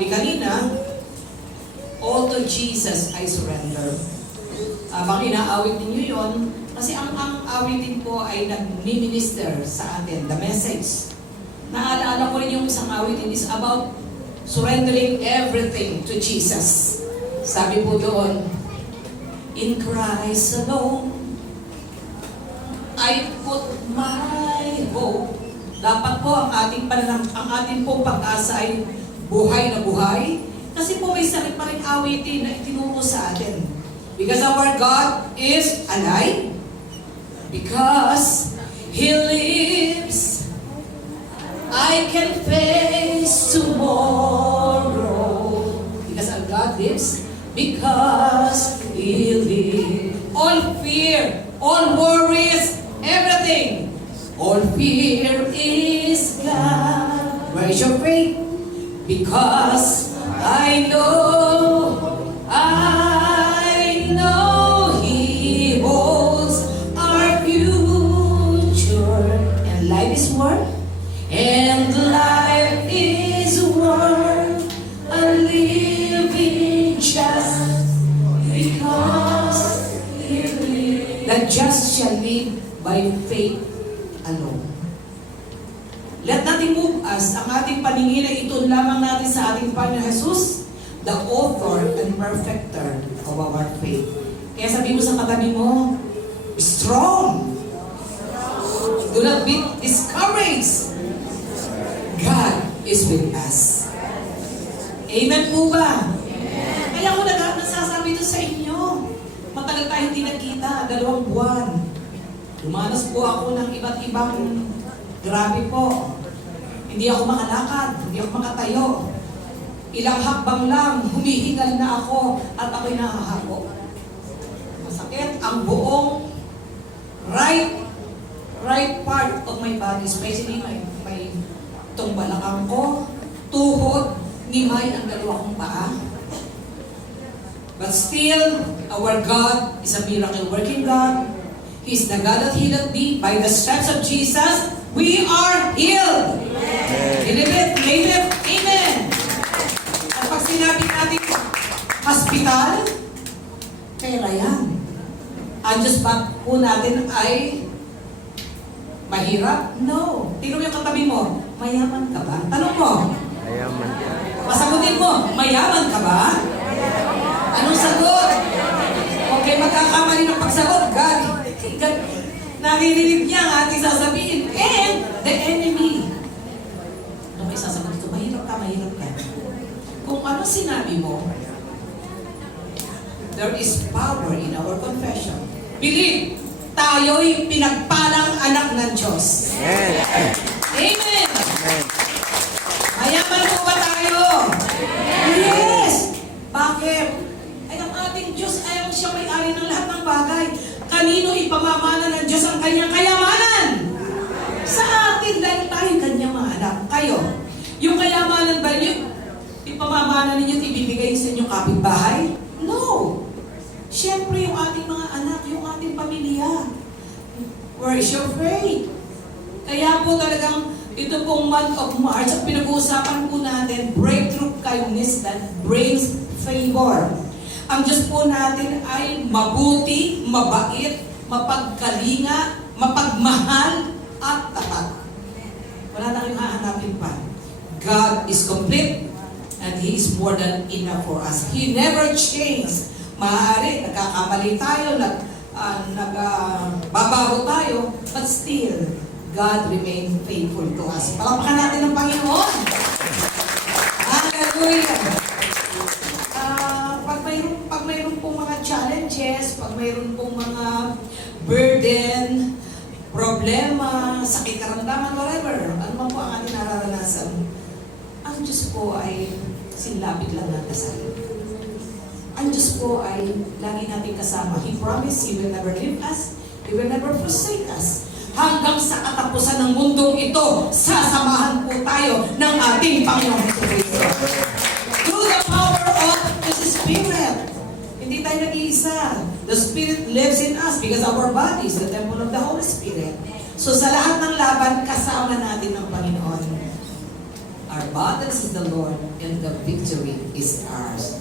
sabi kanina, all to Jesus I surrender. Bang inaawit ninyo yon, kasi ang awitin po ay nag-minister sa atin, the message. Naaalala ko rin yung isang awitin is about surrendering everything to Jesus. Sabi po doon, in Christ alone, I put my hope. Dapat po ang ating pong pag-asa ay buhay na buhay. Kasi po may sarili pa rin awitin na itinuro sa atin. Because our God is alive. Because He lives, I can face tomorrow. Because our God lives. Because He lives. All fear, all worries, everything. All fear is gone. Where is your faith? Because I know He holds our future. And life is worth, and life is worth a living just because He lives. The just shall live by faith alone. Let nothing move us. Ang ating paningin ay ito lamang natin sa ating Panginoon Jesus, the author and perfecter of our faith. Kaya sabi mo sa katabi mo, strong. Do not be discouraged. God is with us. Amen po ba? Kaya ako nasasabi ito sa inyo. Matagal tayo hindi nagkita, 2 buwan. Lumanas po ako ng iba't ibang grabe po. Hindi ako makalakad, hindi ako makatayo. Ilang hakbang lang, humihingal na ako at ako'y nahahapo. Masakit ang buong right part of my body, especially may itong balakang ko, tuhod, ngimay ang 2 kong paa. But still, our God is a miracle-working God. He is the God that healed thee. By the stripes of Jesus, we are healed. Believe it, claim it, amen. At pag sinabi natin, hospital, pera yan. Ang Diyos ba po natin ay mahirap? No. Tingnan mo yung katabi mo, mayaman ka ba? Tanong mo. Mayaman ka. Pasagutin mo, mayaman ka ba? Anong sagot? Okay, magkakamali ng pagsagot. God, naririnig niya ang ating sasabihin. And the enemy. Ano may sasagot ito? Mahirap ka. Kung ano sinabi mo, there is power in our confession. Believe, tayo'y pinagpalang anak ng Diyos. Amen. Amen. Amen. Mayaman po ba tayo? Yes! Bakit? Ay, ang ating Diyos ay siya may-ari ng lahat ng bagay. Kanino ipamamana ng Diyos ang kanyang kayamanan? Sa atin, dahil tayo kanyang mga anak. Kayo, yung kayamanan ba niyo, ipamamana ninyo at ibibigay sa inyong kapitbahay? No! Siyempre, yung ating mga anak, yung ating pamilya. Where is your faith? Kaya po talagang ito pong month of March, at pinag-uusapan po natin, breakthrough kindness that brings favor. Ang Diyos po natin ay mabuti, mabait, mapagkalinga, mapagmahal, at tapat. Wala na kayong hahanapin pa. God is complete, and He is more than enough for us. He never changed. Maaari, nagkakamali tayo, nagbabago tayo, but still, God remains faithful to us. Palakpakan natin ang Panginoon. Hallelujah! Pag mayroon pong mga challenges, pag mayroon pong mga burden, problema, sakit karamdaman, whatever, ano man po ang ating nararanasan, ang Diyos po ay sinlapit lang ng dasal. Ang Diyos po ay lagi natin kasama. He promised He will never leave us, He will never forsake us. Hanggang sa katapusan ng mundong ito, sasamahan po tayo ng ating Panginoon Kristo. Through the power of the Spirit. Hindi tayo nag-iisa. The Spirit lives in us because our body is the temple of the Holy Spirit. So sa lahat ng laban, kasama natin ng Panginoon. Our battles is the Lord, and the victory is ours.